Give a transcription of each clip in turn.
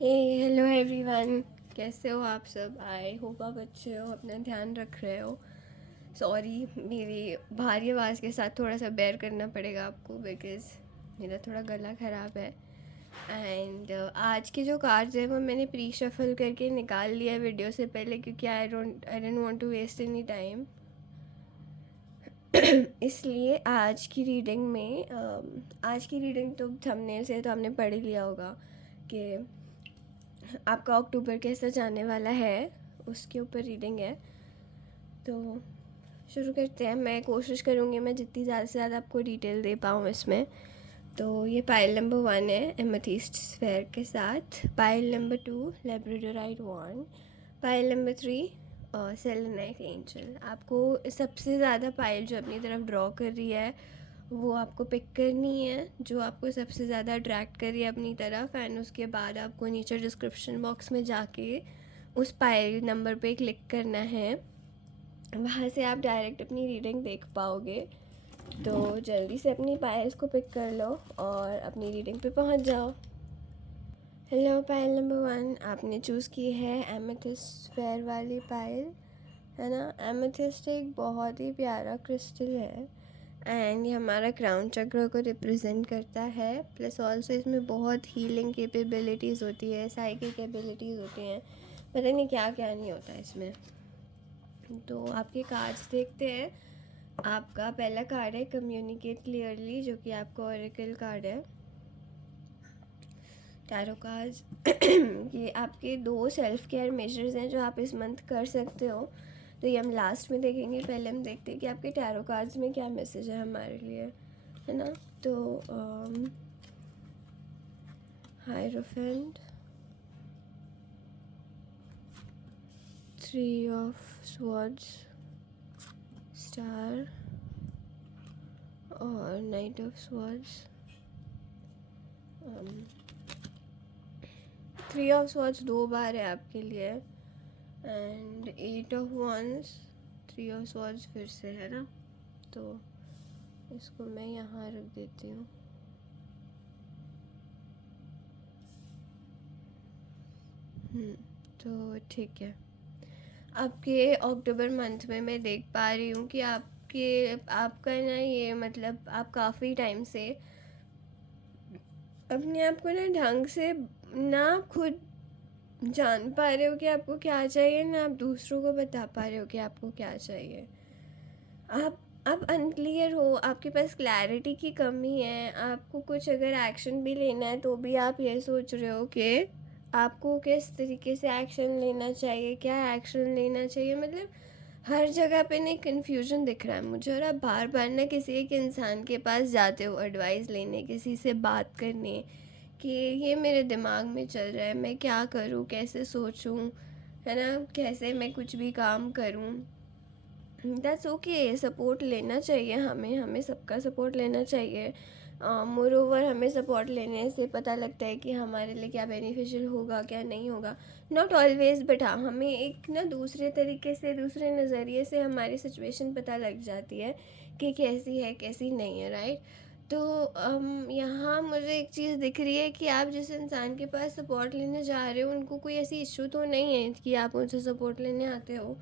हे hello everyone, कैसे हो आप सब। आई होप आप अच्छे हो, अपना ध्यान रख रहे हो। सॉरी, मेरी भारी आवाज़ के साथ थोड़ा सा बेयर करना पड़ेगा आपको बिकॉज़ मेरा थोड़ा गला ख़राब है। एंड आज के जो कार्ड्स हैं वो मैंने प्री शफल करके निकाल लिया वीडियो से पहले, क्योंकि I don't want to waste any time. इसलिए आज की रीडिंग में आज की रीडिंग तो थंबनेल से तो हमने पढ़ ही लिया होगा कि आपका अक्टूबर कैसा जाने वाला है, उसके ऊपर रीडिंग है। तो शुरू करते हैं। मैं कोशिश करूँगी मैं जितनी ज़्यादा से ज़्यादा आपको डिटेल दे पाऊँ इसमें। तो ये पाइल नंबर 1 है एमेथिस्ट स्फेयर के साथ, pile number 2 labradorite wand, pile number 3 selenite angel. आपको सबसे ज़्यादा पाइल जो अपनी तरफ ड्रॉ कर रही है वो आपको पिक करनी है, जो आपको सबसे ज़्यादा अट्रैक्ट कर रही है अपनी तरफ। एंड उसके बाद आपको नीचे डिस्क्रिप्शन बॉक्स में जाके उस पाइल नंबर पे क्लिक करना है, वहाँ से आप डायरेक्ट अपनी रीडिंग देख पाओगे। तो जल्दी से अपनी पाइल्स को पिक कर लो और अपनी रीडिंग पे पहुँच जाओ। हेलो, पाइल नंबर 1 आपने चूज़ की है एमेथिस्ट फेयर वाली पाइल, है ना। एमेथिस्ट एक बहुत ही प्यारा क्रिस्टल है एंड ये हमारा क्राउन चक्र को रिप्रेजेंट करता है। प्लस ऑल्सो इसमें बहुत हीलिंग कैपेबिलिटीज़ होती है, साइकिक एबिलिटीज़ होती हैं, पता नहीं क्या क्या नहीं होता इसमें। तो आपके कार्ड्स देखते हैं। आपका पहला कार्ड है कम्युनिकेट क्लियरली, जो कि आपका ओरेकल कार्ड है। टैरो कार्ड्स ये आपके 2 सेल्फ केयर मेजर्स हैं जो आप इस मंथ कर सकते हो। तो ये हम लास्ट में देखेंगे, पहले हम देखते हैं कि आपके टैरो कार्ड्स में क्या मैसेज है हमारे लिए, है ना। तो हायरोफेंट, 3 ऑफ स्वॉर्ड्स, स्टार और knight of swords. 3 of swords 2 बार है आपके लिए and 8 of wands, 3 of swords फिर से, है ना। तो इसको मैं यहाँ रख देती हूँ। तो ठीक है। आपके अक्टूबर मंथ में मैं देख पा रही हूँ कि आपका ना ये मतलब आप काफ़ी टाइम से अपने आप को ना ढंग से ना खुद जान पा रहे हो कि आपको क्या चाहिए, ना आप दूसरों को बता पा रहे हो कि आपको क्या चाहिए। आप अनक्लियर हो, आपके पास क्लैरिटी की कमी है। आपको कुछ अगर एक्शन भी लेना है तो भी आप ये सोच रहे हो कि आपको किस तरीके से एक्शन लेना चाहिए, क्या एक्शन लेना चाहिए। मतलब हर जगह पे ना कन्फ्यूजन दिख रहा है मुझे, और आप बार बार ना किसी एक इंसान के पास जाते हो एडवाइस लेने, किसी से बात करने कि ये मेरे दिमाग में चल रहा है, मैं क्या करूँ, कैसे सोचूँ, है ना, कैसे मैं कुछ भी काम करूँ। दैट्स ओके, सपोर्ट लेना चाहिए, हमें सबका सपोर्ट लेना चाहिए। मोर ओवर हमें सपोर्ट लेने से पता लगता है कि हमारे लिए क्या बेनिफिशियल होगा, क्या नहीं होगा। नॉट ऑलवेज, बट हाँ, हमें एक ना दूसरे तरीके से, दूसरे नज़रिए से हमारी सिचुएशन पता लग जाती है कि कैसी है कैसी नहीं है, राइट। तो यहाँ मुझे एक चीज़ दिख रही है कि आप जिस इंसान के पास सपोर्ट लेने जा रहे हो उनको कोई ऐसी इशू तो नहीं है कि आप उनसे सपोर्ट लेने आते हो,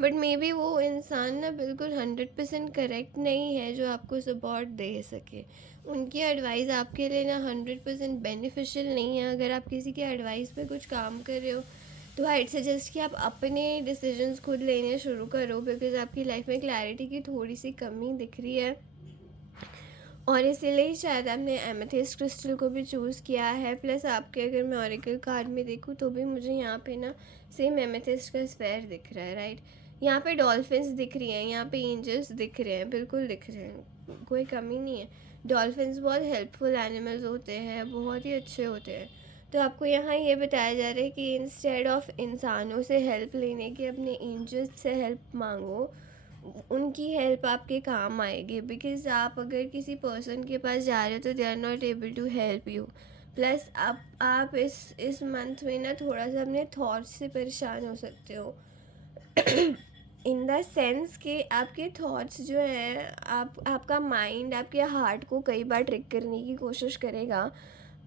बट मे बी वो इंसान ना बिल्कुल 100% करेक्ट नहीं है जो आपको सपोर्ट दे सके। उनकी एडवाइस आपके लिए ना 100% बेनिफिशियल नहीं है। अगर आप किसी की एडवाइस पे कुछ काम कर रहे हो तो आई सजेस्ट कि आप अपने डिसीजंस खुद लेने शुरू करो, बिकॉज आपकी लाइफ में क्लैरिटी की थोड़ी सी कमी दिख रही है। और इसीलिए ही शायद आपने एमेथिस्ट क्रिस्टल को भी चूज़ किया है। प्लस आपके अगर मैं ऑरिकल कार्ड में देखूँ तो भी मुझे यहाँ पे ना सेम एमेथिस्ट का स्फेयर दिख रहा है, राइट। यहाँ पे डॉल्फिन्स दिख रही हैं, यहाँ पे एंजल्स दिख रहे हैं, बिल्कुल दिख रहे हैं, कोई कमी नहीं है। डॉल्फिन्स बहुत हेल्पफुल एनिमल्स होते हैं, बहुत ही अच्छे होते हैं। तो आपको यहाँ ये बताया जा रहा है कि इंस्टेड ऑफ इंसानों से हेल्प लेने के अपने एंजल्स से हेल्प मांगो, उनकी हेल्प आपके काम आएगी। बिकॉज़ आप अगर किसी पर्सन के पास जा रहे हो तो they are not able to help you. Plus आप इस मंथ में ना थोड़ा सा अपने थॉट्स से परेशान हो सकते हो इन द सेंस कि आपके थॉट्स जो हैं, आपका माइंड आपके हार्ट को कई बार ट्रिक करने की कोशिश करेगा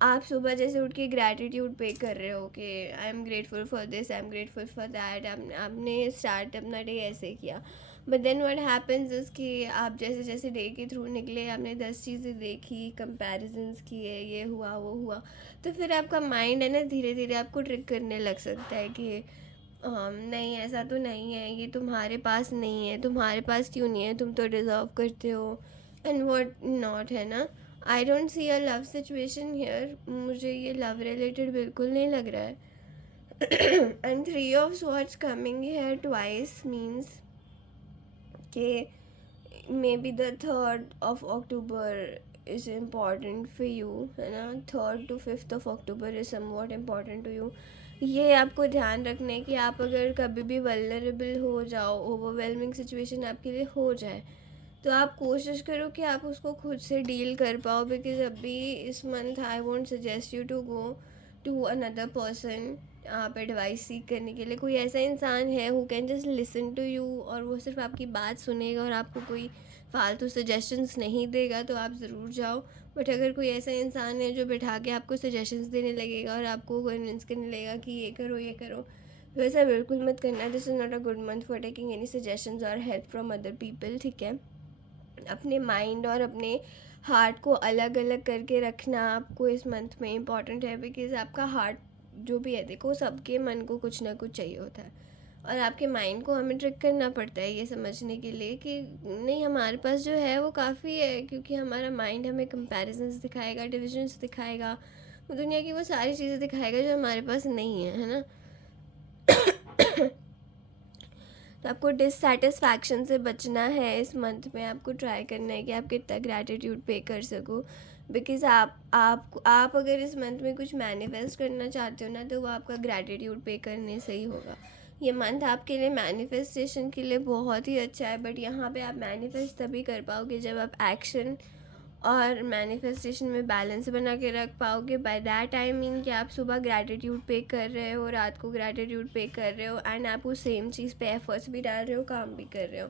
आप सुबह जैसे उठ के ग्रैटिट्यूड पे कर रहे हो कि I am grateful for this, I am grateful for that, आपने स्टार्ट अपना डे ऐसे किया। But then what happens is कि आप जैसे जैसे डे के थ्रू निकले, आपने 10 चीज़ें देखी, कंपैरिजंस किए, ये हुआ वो हुआ, तो फिर आपका माइंड है ना धीरे धीरे आपको ट्रिक करने लग सकता है कि नहीं ऐसा तो नहीं है, ये तुम्हारे पास नहीं है, तुम्हारे पास क्यों नहीं है, तुम तो डिज़र्व करते हो एंड व्हाट नॉट, है ना। I don't see a love situation here, मुझे ये लव रिलेटेड बिल्कुल नहीं लग रहा है। And three of swords coming here twice means कि may be the 3rd of October is important for you, है ना। 3rd to 5th of October is somewhat important to you. ये आपको ध्यान रखना है कि आप अगर कभी भी वल्नरेबल हो जाओ, ओवरवेलमिंग सिचुएशन आपके लिए हो जाए, तो आप कोशिश करो कि आप उसको खुद से डील कर पाओ। बिकॉज अभी इस month I won't suggest you to go to another person, आप एडवाइस सीख करने के लिए। कोई ऐसा इंसान है who can just listen to you, और वो सिर्फ आपकी बात सुनेगा और आपको कोई फालतू सजेशंस नहीं देगा, तो आप ज़रूर जाओ। बट अगर कोई ऐसा इंसान है जो बैठा के आपको सजेशंस देने लगेगा और आपको कन्विंस करने लगेगा कि ये करो, तो ऐसा बिल्कुल मत करना। This is not a good month for taking any suggestions और हेल्प फ्रॉम अदर पीपल, ठीक है। अपने माइंड और अपने हार्ट को अलग अलग करके रखना आपको इस मंथ में इम्पॉर्टेंट है। बिकॉज आपका हार्ट जो भी है, देखो सबके मन को कुछ ना कुछ चाहिए होता है, और आपके माइंड को हमें ट्रिक करना पड़ता है ये समझने के लिए कि नहीं, हमारे पास जो है वो काफ़ी है। क्योंकि हमारा माइंड हमें कंपैरिजंस दिखाएगा, डिविजन्स दिखाएगा, वो दुनिया की वो सारी चीज़ें दिखाएगा जो हमारे पास नहीं है ना। तो आपको डिससेटिस्फैक्शन से बचना है इस मंथ में। आपको ट्राई करना है कि आप कितना ग्रैटिट्यूड पे कर सको। बिकॉज़ आप अगर इस मंथ में कुछ मैनिफेस्ट करना चाहते हो ना, तो वो आपका ग्रैटिट्यूड पे करने से ही होगा। ये मंथ आपके लिए मैनिफेस्टेशन के लिए बहुत ही अच्छा है, बट यहाँ पे आप मैनिफेस्ट तभी कर पाओगे जब आप एक्शन और मैनिफेस्टेशन में बैलेंस बना के रख पाओगे। बाय दैट आई मीन कि आप सुबह ग्रैटिट्यूड पे कर रहे हो, रात को ग्रैटिट्यूड पे कर रहे हो, एंड आप उस सेम चीज़ पे एफर्ट्स भी डाल रहे हो, काम भी कर रहे हो।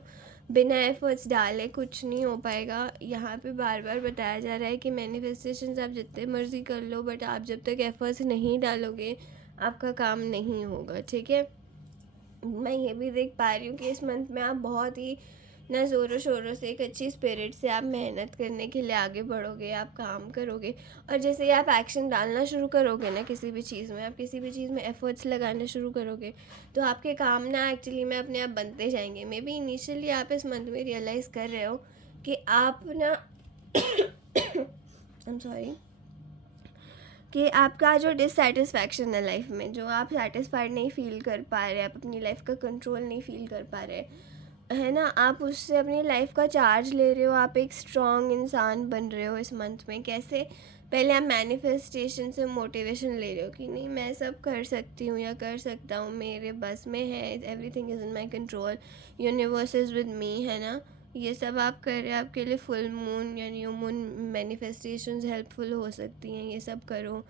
बिना एफर्ट्स डाले कुछ नहीं हो पाएगा। यहाँ पे बार बार बताया जा रहा है कि मैनिफेस्टेशंस आप जितने मर्जी कर लो, बट आप जब तक एफर्ट्स नहीं डालोगे आपका काम नहीं होगा, ठीक है। मैं ये भी देख पा रही हूँ कि इस मंथ में आप बहुत ही ना ज़ोरों शोरों से, एक अच्छी स्पिरिट से आप मेहनत करने के लिए आगे बढ़ोगे, आप काम करोगे। और जैसे ही आप एक्शन डालना शुरू करोगे ना किसी भी चीज़ में, आप किसी भी चीज़ में एफर्ट्स लगाना शुरू करोगे, तो आपके काम ना एक्चुअली में अपने आप बनते जाएंगे। मे बी इनिशियली आप इस मंथ में रियलाइज़ कर रहे हो कि आप ना आई एम सॉरी, कि आपका जो डिससेटिस्फैक्शन है लाइफ में, जो आप सेटिस्फाइड नहीं फील कर पा रहे, आप अपनी लाइफ का कंट्रोल नहीं फील कर पा रहे, है ना, आप उससे अपनी लाइफ का चार्ज ले रहे हो। आप एक स्ट्रॉन्ग इंसान बन रहे हो इस मंथ में। कैसे? पहले आप मैनिफेस्टेशन से मोटिवेशन ले रहे हो कि नहीं, मैं सब कर सकती हूँ या कर सकता हूँ, मेरे बस में है, everything is in my control, universe is with me, है ना। ये सब आप कर रहे हैं। आपके लिए फुल मून या न्यू मून मैनिफेस्टेशंस हेल्पफुल हो सकती हैं, ये सब करो।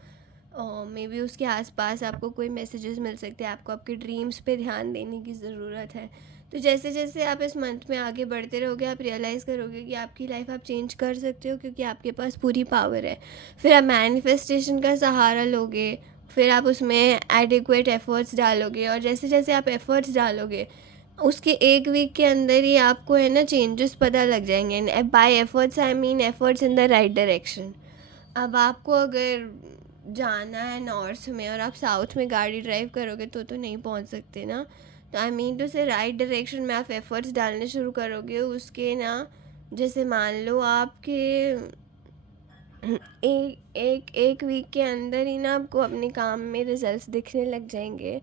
और मे बी उसके आसपास आपको कोई मैसेजेस मिल सकते हैं। आपको आपके ड्रीम्स पे ध्यान देने की ज़रूरत है। तो जैसे जैसे आप इस मंथ में आगे बढ़ते रहोगे, आप रियलाइज़ करोगे कि आपकी लाइफ आप चेंज कर सकते हो, क्योंकि आपके पास पूरी पावर है। फिर आप मैनिफेस्टेशन का सहारा लोगे, फिर आप उसमें एडिक्वेट एफर्ट्स डालोगे, और जैसे जैसे आप एफर्ट्स डालोगे उसके एक वीक के अंदर ही आपको है ना चेंजेस पता लग जाएंगे। And by efforts I mean efforts in the right direction. अब आपको अगर जाना है नॉर्थ में और आप साउथ में गाड़ी ड्राइव करोगे तो नहीं पहुंच सकते ना। तो आई मीन टू से राइट डायरेक्शन में आप एफर्ट्स डालने शुरू करोगे उसके ना। जैसे मान लो आपके एक वीक के अंदर ही ना आपको अपने काम में रिजल्ट्स दिखने लग जाएंगे।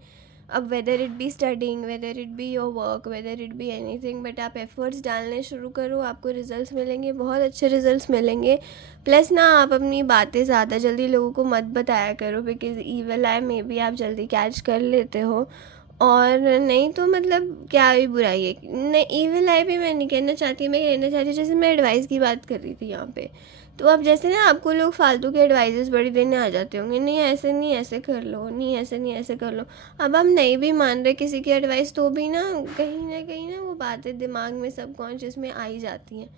अब whether it be studying, whether it be your work, whether it be anything, but आप एफर्ट्स डालने शुरू करो, आपको रिजल्ट्स मिलेंगे, बहुत अच्छे रिजल्ट्स मिलेंगे। प्लस ना आप अपनी बातें ज़्यादा जल्दी लोगों को मत बताया करो, because evil I may be आप जल्दी कैच कर लेते हो। और नहीं तो मतलब क्या ही बुराई है, नहीं ईविल आई भी मैं नहीं कहना चाहती, मैं कहना चाहती जैसे मैं एडवाइस की बात कर रही थी यहाँ पे। तो अब जैसे ना आपको लोग फालतू के एडवाइजेस बड़ी देने आ जाते होंगे, नहीं ऐसे नहीं ऐसे कर लो, नहीं ऐसे नहीं ऐसे कर लो। अब हम नहीं भी मान रहे किसी की एडवाइस, तो भी ना कहीं ना वो बातें दिमाग में सबकॉन्शियस में आ ही जाती हैं।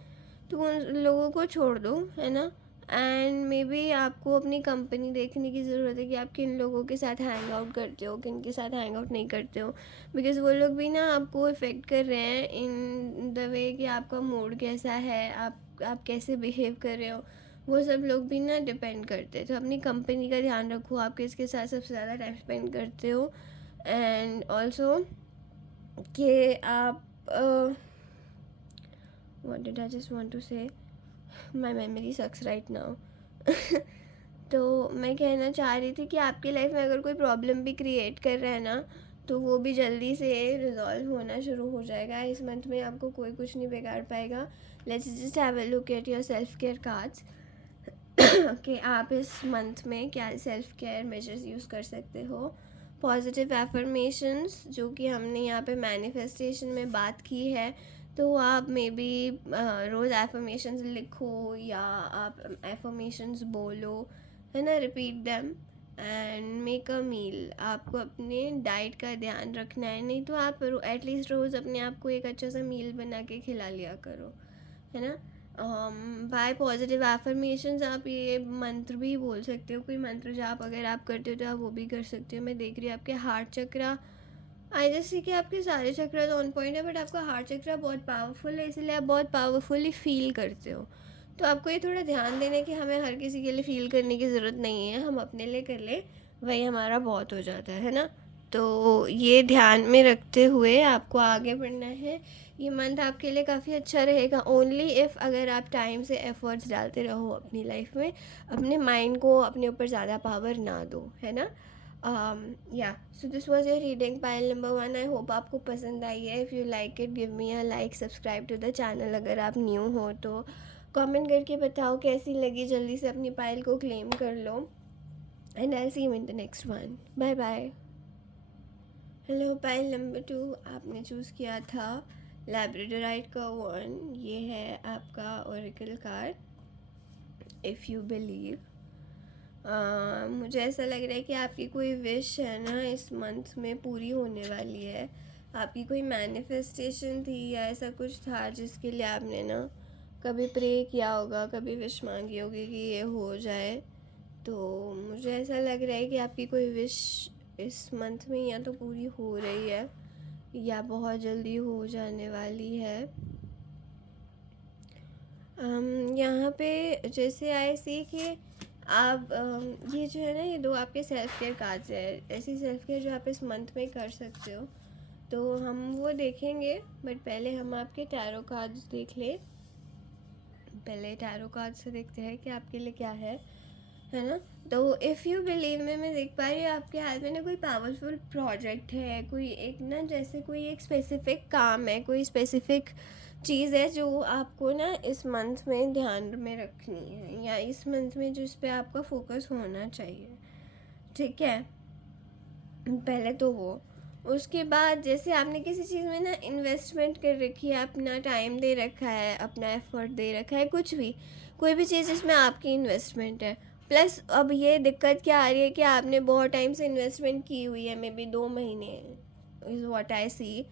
तो उन लोगों को छोड़ दो, है ना। एंड मे बी आपको अपनी कंपनी देखने की ज़रूरत है कि आप किन लोगों के साथ हैंग आउट करते हो, किन के साथ हैंग आउट नहीं करते हो, बिकॉज़ वो लोग भी ना आपको इफ़ेक्ट कर रहे हैं इन द वे कि आपका मूड कैसा है, आप कैसे बिहेव कर रहे हो, वो सब लोग भी ना डिपेंड करते हैं। तो अपनी कंपनी का ध्यान रखो, आप किसके साथ सबसे ज़्यादा टाइम स्पेंड करते हो, एंड ऑल्सो कि आप what did I just want to say, my memory sucks right now. तो मैं कहना चाह रही थी कि आपकी लाइफ में अगर कोई प्रॉब्लम भी क्रिएट कर रहा है ना, तो वो भी जल्दी से रिजॉल्व होना शुरू हो जाएगा। इस मंथ में आपको कोई कुछ नहीं बिगाड़ पाएगा। Let's just have a look at your self care cards कि आप इस मंथ में क्या सेल्फ केयर मेजर्स यूज़ कर सकते हो। पॉजिटिव एफर्मेशंस, जो कि हमने यहाँ पे मैनिफेस्टेशन में बात की है, तो आप मे बी रोज़ एफर्मेशंस लिखो या आप एफर्मेशंस बोलो, है ना, repeat them and make a meal. आपको अपने डाइट का ध्यान रखना है, नहीं तो आप एटलीस्ट रोज़ अपने आप को एक अच्छा सा मील बना के खिला लिया करो, है ना। बाय पॉजिटिव एफर्मेशंस आप ये मंत्र भी बोल सकते हो, कोई मंत्र जाप अगर आप करते हो तो आप वो भी कर सकते हो। मैं देख रही हूँ आपके heart chakra, I just see कि आपके सारे चक्रास ऑन पॉइंट है, बट आपका हार्ट चक्रा बहुत पावरफुल है, इसलिए आप बहुत पावरफुली फील करते हो। तो आपको ये थोड़ा ध्यान देना है कि हमें हर किसी के लिए फ़ील करने की ज़रूरत नहीं है, हम अपने लिए कर ले, वही हमारा बहुत हो जाता है ना। तो ये ध्यान में रखते हुए आपको आगे बढ़ना है। ये मंथ आपके लिए काफ़ी अच्छा रहेगा, ओनली इफ़ अगर आप टाइम से एफ़र्ट्स डालते रहो अपनी लाइफ में, अपने माइंड को अपने ऊपर ज़्यादा पावर ना दो, है ना। या so this was your reading pile number 1। I hope आपको पसंद आई है। If you like it, give me a like, subscribe to the channel अगर आप न्यू हो तो। कमेंट करके बताओ कैसी लगी, जल्दी से अपनी पाइल को क्लेम कर लो, and I see you in the next one. Bye bye. Hello, pile number 2 आपने चूज़ किया था लैब्राडोराइट का 1। ये है आपका Oracle card, if you believe. मुझे ऐसा लग रहा है कि आपकी कोई विश है ना इस मंथ में पूरी होने वाली है। आपकी कोई मैनिफेस्टेशन थी या ऐसा कुछ था जिसके लिए आपने ना कभी प्रे किया होगा, कभी विश मांगी होगी कि ये हो जाए। तो मुझे ऐसा लग रहा है कि आपकी कोई विश इस मंथ में या तो पूरी हो रही है या बहुत जल्दी हो जाने वाली है। यहाँ पे जैसे आए सी कि आप ये जो है ना, ये 2 आपके सेल्फ केयर कार्ड्स है, ऐसी सेल्फ केयर जो आप इस मंथ में कर सकते हो, तो हम वो देखेंगे। बट पहले हम आपके टैरो कार्ड्स देख ले। पहले टैरो कार्ड से देखते हैं कि आपके लिए क्या है ना। तो इफ़ यू बिलीव में मैं देख पा रही हूँ आपके हाथ में ना कोई पावरफुल प्रोजेक्ट है, कोई एक ना जैसे कोई एक स्पेसिफिक काम है, कोई स्पेसिफिक चीज़ है जो आपको ना इस मंथ में ध्यान में रखनी है, या इस मंथ में जो इस पर आपका फोकस होना चाहिए, ठीक है। पहले तो वो, उसके बाद जैसे आपने किसी चीज़ में ना इन्वेस्टमेंट कर रखी है, अपना टाइम दे रखा है, अपना एफर्ट दे रखा है, कुछ भी, कोई भी चीज़ जिसमें आपकी इन्वेस्टमेंट है। प्लस अब ये दिक्कत क्या आ रही है कि आपने बहुत टाइम से इन्वेस्टमेंट की हुई है, मे बी 2 महीने इज़ व्हाट आई सी।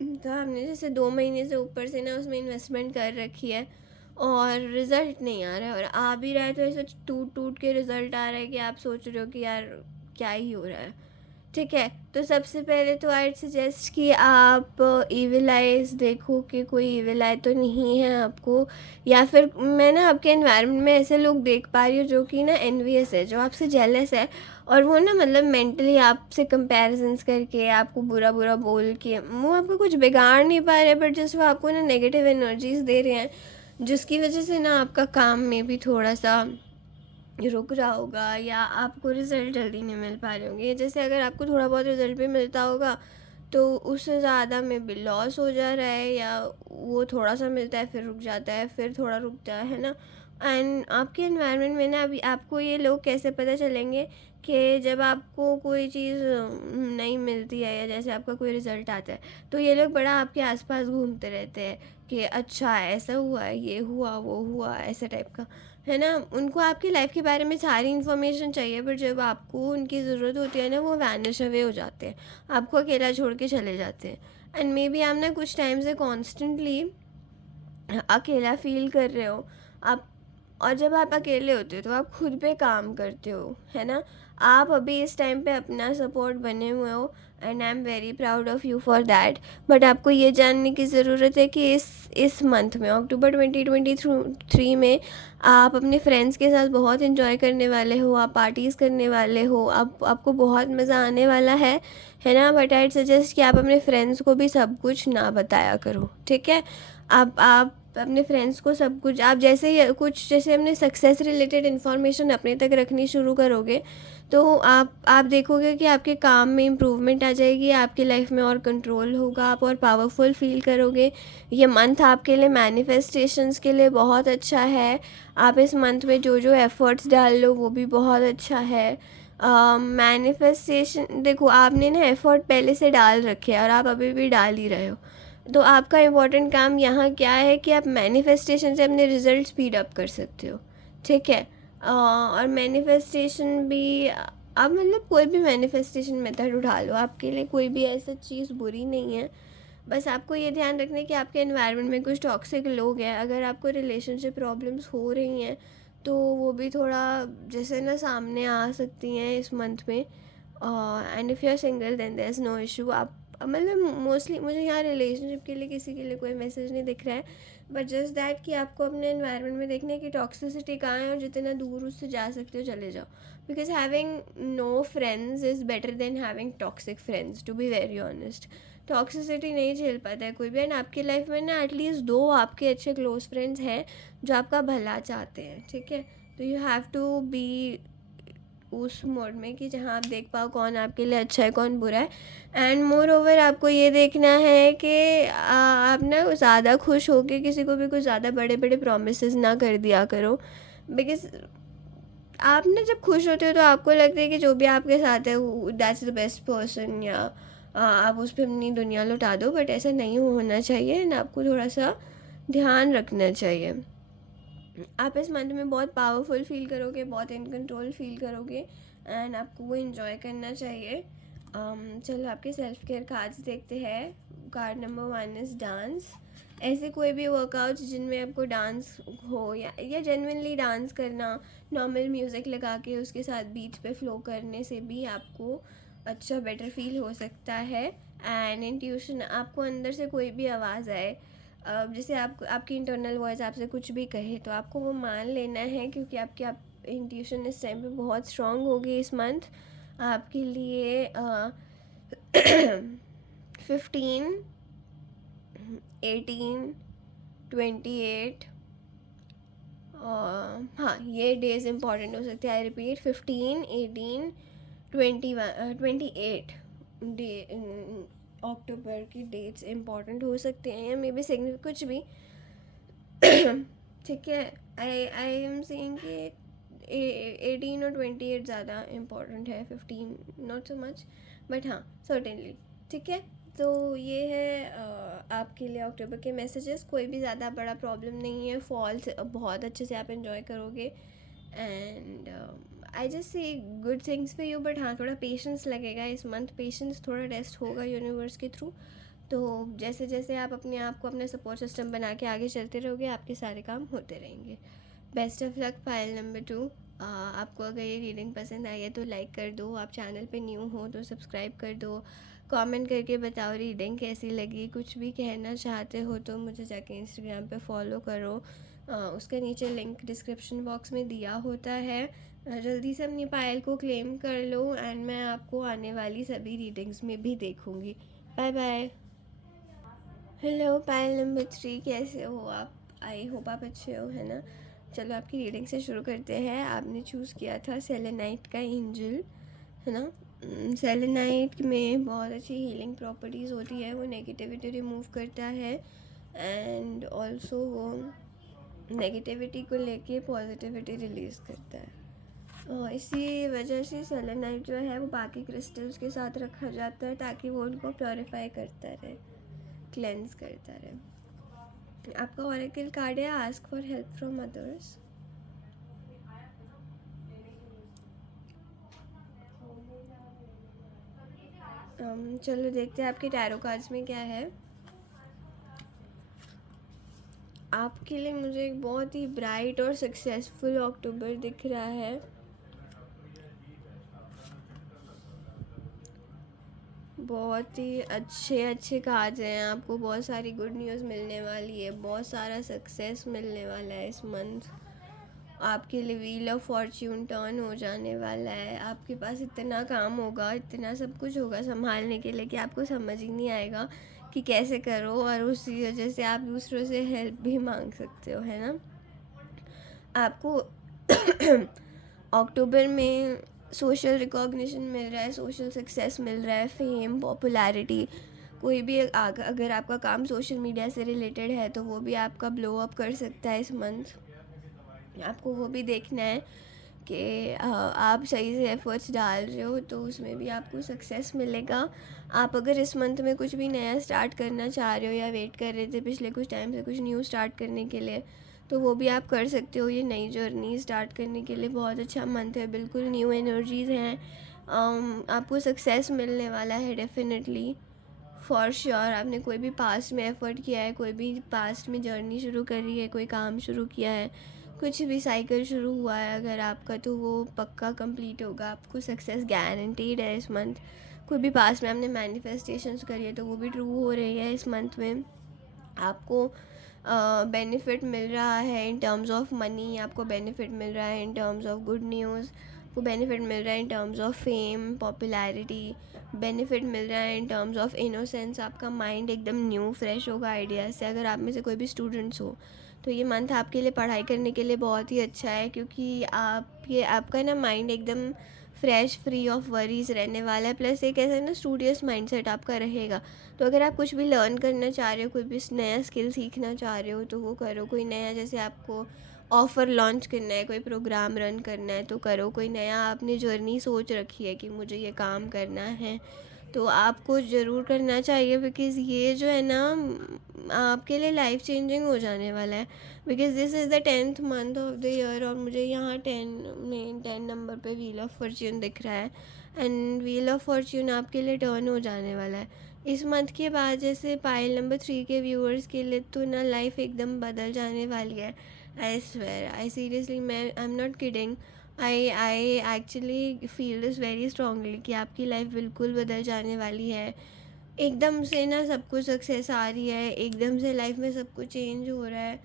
तो आपने जैसे 2 महीने से ऊपर से ना उसमें इन्वेस्टमेंट कर रखी है और रिज़ल्ट नहीं आ रहा है, और आ भी रहा है तो ऐसे टूट टूट के रिज़ल्ट आ रहा है कि आप सोच रहे हो कि यार क्या ही हो रहा है, ठीक है। तो सबसे पहले तो आई सजेस्ट कि आप ईविल आइज देखो कि कोई ईविल आई तो नहीं है आपको, या फिर मैं ना आपके एनवायरनमेंट में ऐसे लोग देख पा रही हूँ जो कि ना एनवियस है, जो आपसे जेलस है, और वो ना मतलब मेंटली आपसे कंपैरिजंस करके आपको बुरा बुरा बोल के वो आपको कुछ बिगाड़ नहीं पा रहे, बट जस्ट वो आपको ना नेगेटिव एनर्जीज दे रहे हैं, जिसकी वजह से ना आपका काम में भी थोड़ा सा रुक रहा होगा, या आपको रिज़ल्ट जल्दी नहीं मिल पा रहे होंगे। जैसे अगर आपको थोड़ा बहुत रिज़ल्ट भी मिलता होगा तो उससे ज़्यादा में भी लॉस हो जा रहा है, या वो थोड़ा सा मिलता है फिर रुक जाता है, फिर थोड़ा रुकता है ना। एंड आपके एनवायरनमेंट में ना अभी आपको ये लोग कैसे पता चलेंगे कि जब आपको कोई चीज़ नहीं मिलती है, या जैसे आपका कोई रिज़ल्ट आता है, तो ये लोग बड़ा आपके आसपास घूमते रहते हैं कि अच्छा ऐसा हुआ है, ये हुआ, वो हुआ, ऐसे टाइप का, है ना। उनको आपकी लाइफ के बारे में सारी इन्फॉर्मेशन चाहिए, पर जब आपको उनकी ज़रूरत होती है ना, वो वैनिश अवे हो जाते हैं, आपको अकेला छोड़ के चले जाते हैं। एंड मे बी आप ना कुछ टाइम से कॉन्स्टेंटली अकेला फ़ील कर रहे हो आप, और जब आप अकेले होते हो तो आप खुद पे काम करते हो, है ना? आप अभी इस टाइम पे अपना सपोर्ट बने हुए हो, and I am very proud of you for that. But आपको ये जानने की ज़रूरत है कि इस मंथ में, अक्टूबर 2023 में, आप अपने फ्रेंड्स के साथ बहुत एंजॉय करने वाले हो, आप पार्टीज़ करने वाले हो, आपको बहुत मज़ा आने वाला है ना? बट आई सजेस्ट कि आप अपने फ्रेंड्स को भी सब कुछ ना बताया करो, ठीक है? आप अपने फ्रेंड्स को सब कुछ, आप जैसे ही कुछ जैसे अपने सक्सेस रिलेटेड इन्फॉर्मेशन अपने तक रखनी शुरू करोगे, तो आप देखोगे कि आपके काम में इम्प्रूवमेंट आ जाएगी, आपकी लाइफ में और कंट्रोल होगा, आप और पावरफुल फील करोगे। ये मंथ आपके लिए मैनिफेस्टेशंस के लिए बहुत अच्छा है। आप इस मंथ में जो जो एफ़र्ट्स डाल लो वो भी बहुत अच्छा है। मैनिफेस्टेशन देखो, आपने ना एफ़र्ट पहले से डाल रखे हैं और आप अभी भी डाल ही रहे हो। तो आपका इम्पोर्टेंट काम यहाँ क्या है कि आप मैनिफेस्टेशन से अपने रिज़ल्ट स्पीड अप कर सकते हो, ठीक है? और मैनिफेस्टेशन भी आप मतलब कोई भी मैनिफेस्टेशन मेथड उठा लो, आपके लिए कोई भी ऐसा चीज़ बुरी नहीं है। बस आपको ये ध्यान रखना है कि आपके एनवायरनमेंट में कुछ टॉक्सिक लोग हैं। अगर आपको रिलेशनशिप प्रॉब्लम्स हो रही हैं तो वो भी थोड़ा जैसे ना सामने आ सकती हैं इस मंथ में। And if you are single then there is no issue. आप मतलब मोस्टली मुझे यहाँ रिलेशनशिप के लिए किसी के लिए कोई मैसेज नहीं दिख रहा है, बट जस्ट दैट कि आपको अपने एनवायरनमेंट में देखना है कि टॉक्सिसिटी कहाँ है और जितना दूर उससे जा सकते हो चले जाओ। Because having no friends is better than having toxic friends, to be very honest. Toxicity नहीं झेल पाता है कोई भी, एंड आपकी लाइफ में ना एटलीस्ट 2 आपके अच्छे क्लोज फ्रेंड्स हैं जो आपका भला चाहते हैं, ठीक है? तो यू हैव टू बी उस मोड में कि जहाँ आप देख पाओ कौन आपके लिए अच्छा है कौन बुरा है। एंड मोर ओवर आपको ये देखना है कि आप ना ज़्यादा खुश होके किसी को भी कुछ ज़्यादा बड़े बड़े प्रोमिस ना कर दिया करो। बिकॉज आप ना जब खुश होते हो तो आपको लगता है कि जो भी आपके साथ है दैट्स द बेस्ट पर्सन, या आप उस पर अपनी दुनिया लुटा दो, बट ऐसा नहीं होना चाहिए एंड आपको थोड़ा सा ध्यान रखना चाहिए। आप इस मंथ में बहुत पावरफुल फील करोगे, बहुत इन कंट्रोल फील करोगे, एंड आपको वो इन्जॉय करना चाहिए। चलो आपके सेल्फ केयर कार्ड्स देखते हैं। Card number 1 is dance. ऐसे कोई भी वर्कआउट्स जिनमें आपको डांस हो, या जेन्युइनली डांस करना, नॉर्मल म्यूज़िक लगा के उसके साथ बीच पे फ्लो करने से भी आपको अच्छा बेटर फील हो सकता है। एंड इंट्यूशन, आपको अंदर से कोई भी आवाज़ आए, जैसे आपकी इंटरनल वॉइस आपसे कुछ भी कहे तो आपको वो मान लेना है, क्योंकि आपकी इंट्यूशन इस टाइम पे बहुत स्ट्रांग होगी इस मंथ आपके लिए। 15, 18, 28, हाँ ये डेज इंपॉर्टेंट हो सकते हैं। आई रिपीट, 15, 18, 21, 28 डे अक्टूबर की डेट्स इंपॉर्टेंट हो सकते हैं, या मे बी सिग्निफिकेंट कुछ भी। ठीक है। आई एम सेइंग कि 18 और 28 ज़्यादा इम्पोर्टेंट है, 15 नॉट सो मच, बट हाँ सर्टेनली। ठीक है, तो ये है आपके लिए अक्टूबर के मैसेजेस। कोई भी ज़्यादा बड़ा प्रॉब्लम नहीं है, फॉल से बहुत अच्छे से आप इन्जॉय करोगे, and I just see good things for you. But हाँ थोड़ा पेशेंस लगेगा इस मंथ, पेशेंस थोड़ा टेस्ट होगा यूनिवर्स के थ्रू। तो जैसे जैसे आप अपने आप को अपना सपोर्ट सिस्टम बना के आगे चलते रहोगे, आपके सारे काम होते रहेंगे। Best of luck file number 2। आपको अगर ये रीडिंग पसंद आई है तो लाइक कर दो, आप चैनल पे न्यू हो तो सब्सक्राइब कर दो, कमेंट करके बताओ रीडिंग कैसी लगी। कुछ भी कहना चाहते हो तो मुझे जाके इंस्टाग्राम पे फॉलो करो, उसके नीचे लिंक डिस्क्रिप्शन बॉक्स में दिया होता है। जल्दी से अपनी पायल को क्लेम कर लो, एंड मैं आपको आने वाली सभी रीडिंग्स में भी देखूँगी। Bye bye. Hello pile number 3, कैसे हो आप? आई होप आप अच्छे हो, है ना? चलो आपकी रीडिंग से शुरू करते हैं। आपने चूज़ किया था सेलेनाइट का एंजल, है ना? सेलेनाइट में बहुत अच्छी हीलिंग प्रॉपर्टीज़ होती है, वो नेगेटिविटी रिमूव करता है, एंड ऑल्सो वो नेगेटिविटी को लेके पॉजिटिविटी रिलीज़ करता है। इसी वजह से सेलेनाइट जो है वो बाकी क्रिस्टल्स के साथ रखा जाता है, ताकि वो उनको प्योरीफाई करता रहे, क्लेंस करता रहे। आपका ओरेकल कार्ड है ask for help from others. चलो देखते हैं आपके टैरो कार्ड्स में क्या है। आपके लिए मुझे एक बहुत ही ब्राइट और सक्सेसफुल अक्टूबर दिख रहा है। बहुत ही अच्छे अच्छे कार्ड्स हैं, आपको बहुत सारी गुड न्यूज़ मिलने वाली है, बहुत सारा सक्सेस मिलने वाला है इस मंथ। आपके लिए व्हील ऑफ फॉर्च्यून टर्न हो जाने वाला है। आपके पास इतना काम होगा, इतना सब कुछ होगा संभालने के लिए कि आपको समझ ही नहीं आएगा कि कैसे करो, और उसी वजह से आप दूसरों से हेल्प भी मांग सकते हो, है ना। आपको अक्टूबर में सोशल रिकॉग्निशन मिल रहा है, सोशल सक्सेस मिल रहा है, फेम, पॉपुलैरिटी। कोई भी अगर आपका काम सोशल मीडिया से रिलेटेड है तो वो भी आपका ब्लो अप कर सकता है इस मंथ। आपको वो भी देखना है कि आप सही से एफर्ट्स डाल रहे हो तो उसमें भी आपको सक्सेस मिलेगा। आप अगर इस मंथ में कुछ भी नया स्टार्ट करना चाह रहे हो या वेट कर रहे थे पिछले कुछ टाइम से कुछ न्यू स्टार्ट करने के लिए, तो वो भी आप कर सकते हो। ये नई जर्नी स्टार्ट करने के लिए बहुत अच्छा मंथ है, बिल्कुल न्यू एनर्जीज़ हैं। आपको सक्सेस मिलने वाला है डेफिनेटली, फॉर श्योर। आपने कोई भी पास्ट में एफ़र्ट किया है, कोई भी पास्ट में जर्नी शुरू करी है, कोई काम शुरू किया है, कुछ भी साइकिल शुरू हुआ है अगर आपका, तो वो पक्का कंप्लीट होगा। आपको सक्सेस गारंटीड है इस मंथ। कोई भी पास्ट में आपने मैनिफेस्टेशंस करी है तो वो भी ट्रू हो रही है इस मंथ में। आपको बेनिफिट मिल रहा है इन टर्म्स ऑफ मनी, आपको बेनिफिट मिल रहा है in terms of good news, आपको बेनिफिट मिल रहा है in terms of fame, popularity, benefit मिल रहा है इन टर्म्स ऑफ इनोसेंस। आपका माइंड एकदम न्यू फ्रेश होगा आइडियाज़ से। अगर आप में से कोई भी स्टूडेंट्स हो तो ये मंथ आपके लिए पढ़ाई करने के लिए बहुत ही अच्छा है, क्योंकि आपका ना माइंड एकदम फ्रेश, फ्री ऑफ वरीज रहने वाला है। प्लस एक ऐसा ना स्टूडियस माइंडसेट आपका रहेगा। तो अगर आप कुछ भी लर्न करना चाह रहे हो, कोई भी नया स्किल सीखना चाह रहे हो तो वो करो। कोई नया, जैसे आपको ऑफ़र लॉन्च करना है, कोई प्रोग्राम रन करना है तो करो। कोई नया आपने जर्नी सोच रखी है कि मुझे ये काम करना है तो आपको ज़रूर करना चाहिए, बिकॉज़ ये जो है ना आपके लिए लाइफ चेंजिंग हो जाने वाला है। Because this is the 10th month of the year और मुझे यहाँ 10 नंबर पे व्हील ऑफ फॉर्च्यून दिख रहा है। एंड व्हील ऑफ फॉर्च्यून आपके लिए टर्न हो जाने वाला है इस मंथ के बाद। जैसे पाइल नंबर 3 के व्यूअर्स के लिए तो ना लाइफ एकदम बदल जाने वाली है। आई स्वेयर, आई सीरियसली, मैं I am not kidding, I actually feel this very strongly कि आपकी लाइफ बिल्कुल बदल जाने वाली है। एकदम से ना सब कुछ सक्सेस आ रही है, एकदम से लाइफ में सब कुछ चेंज हो रहा है।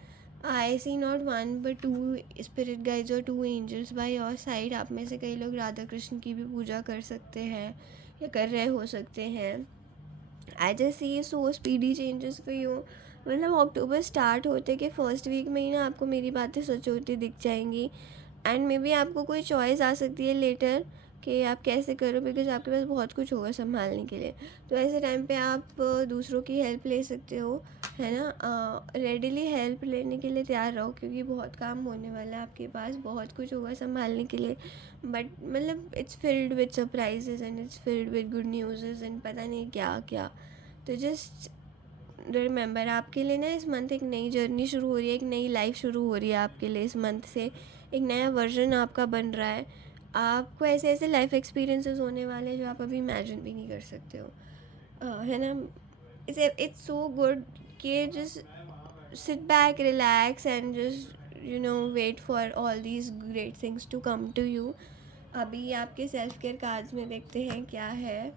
I see not one but two spirit guides और 2 एंजल्स बाय योर साइड। आप में से कई लोग राधा कृष्ण की भी पूजा कर सकते हैं या कर रहे हो सकते हैं। I just see so speedy changes for you. मतलब अक्टूबर स्टार्ट होते के फर्स्ट वीक में ही ना आपको मेरी बातें सच होती दिख जाएंगी। एंड मे बी आपको कोई चॉइस आ सकती है लेटर कि आप कैसे करो, बिकॉज आपके पास बहुत कुछ होगा संभालने के लिए। तो ऐसे टाइम पे आप दूसरों की हेल्प ले सकते हो, है ना। रेडिली हेल्प लेने के लिए तैयार रहो, क्योंकि बहुत काम होने वाला है आपके पास, बहुत कुछ होगा संभालने के लिए। बट मतलब it's filled with surprises and it's filled with good news and पता नहीं क्या क्या। तो जस्ट रिमेंबर, आपके लिए ना इस मंथ एक नई जर्नी शुरू हो रही है, एक नई लाइफ शुरू हो रही है आपके लिए इस मंथ से। एक नया वर्जन आपका बन रहा है। आपको ऐसे ऐसे लाइफ एक्सपीरियंसेस होने वाले हैं जो आप अभी इमेजिन भी नहीं कर सकते हो, है ना। इट्स सो गुड कि just sit back, relax and just wait for all these great things to come to you. अभी आपके सेल्फ केयर कार्ड्स में देखते हैं क्या है।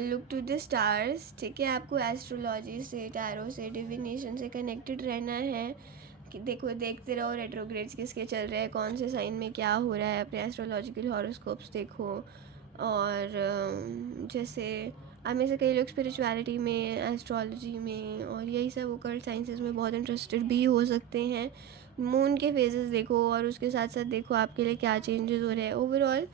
लुक टू द स्टार्स, ठीक है। आपको एस्ट्रोलॉजी से, टैरो से, डिविनेशन से कनेक्टेड रहना है कि देखो, देखते रहो रेट्रोग्रेड्स किसके चल रहे हैं, कौन से साइन में क्या हो रहा है, अपने एस्ट्रोलॉजिकल हॉरोस्कोप्स देखो। और जैसे आप में से कई लोग स्पिरिचुअलिटी में, एस्ट्रोलॉजी में और यही सब ओकल्ट साइंसेस में बहुत इंटरेस्टेड भी हो सकते हैं। मून के फेजेस देखो और उसके साथ साथ देखो आपके लिए क्या चेंजेस हो रहे हैं। ओवरऑल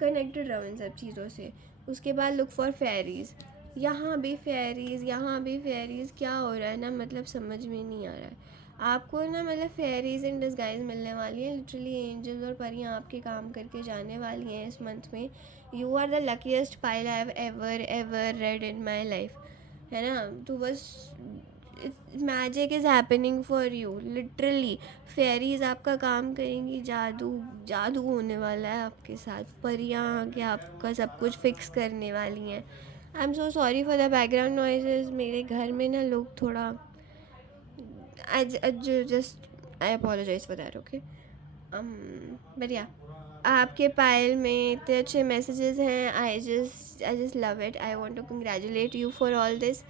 कनेक्टेड रहो इन सब चीज़ों से। उसके बाद लुक फॉर फेरीज़, यहाँ भी फेरीज़, यहाँ भी फेरीज़, क्या हो रहा है ना, मतलब समझ में नहीं आ रहा है। आपको ना मतलब फेरीज़ इन डिस्गाइज मिलने वाली है, लिटरली एंजल्स और परियाँ आपके काम करके जाने वाली हैं इस मंथ में। You are the luckiest pile I have ever ever read in my life, है ना। तो बस magic is happening for you, literally. Fairies आपका काम करेंगी, जादू जादू होने वाला है आपके साथ। परियाँ आके आपका सब कुछ फिक्स करने वाली हैं। I am so sorry for the background noises. मेरे घर में ना लोग थोड़ा I apologize for that, okay. बढ़िया। आपके पायल में इतने अच्छे मैसेजेस हैं, I just love it. I want to congratulate you for all this.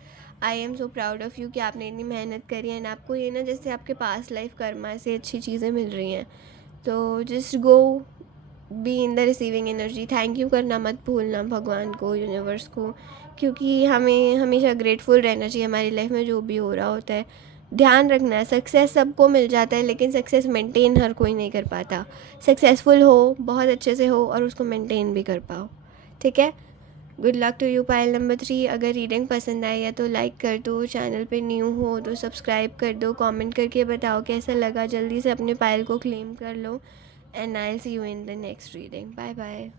I am so proud of you कि आपने इतनी मेहनत करी है, एंड आपको ये ना जैसे आपके पास लाइफ कर्मा से अच्छी चीज़ें मिल रही हैं, तो just go be in the receiving energy. Thank you करना मत भूलना भगवान को, यूनिवर्स को, क्योंकि हमें हमेशा ग्रेटफुल रहना चाहिए हमारी लाइफ में जो भी हो रहा होता है। ध्यान रखना है, सक्सेस सबको मिल जाता है, लेकिन सक्सेस मेंटेन हर कोई नहीं कर पाता। सक्सेसफुल हो, बहुत अच्छे से हो, और उसको मेंटेन भी कर पाओ, ठीक है। Good luck to you pile number 3। अगर रीडिंग पसंद आई है तो लाइक कर दो, चैनल पे न्यू हो तो सब्सक्राइब कर दो, कमेंट करके बताओ कैसा लगा, जल्दी से अपने पायल को क्लेम कर लो, and I will see you in the next reading. Bye bye.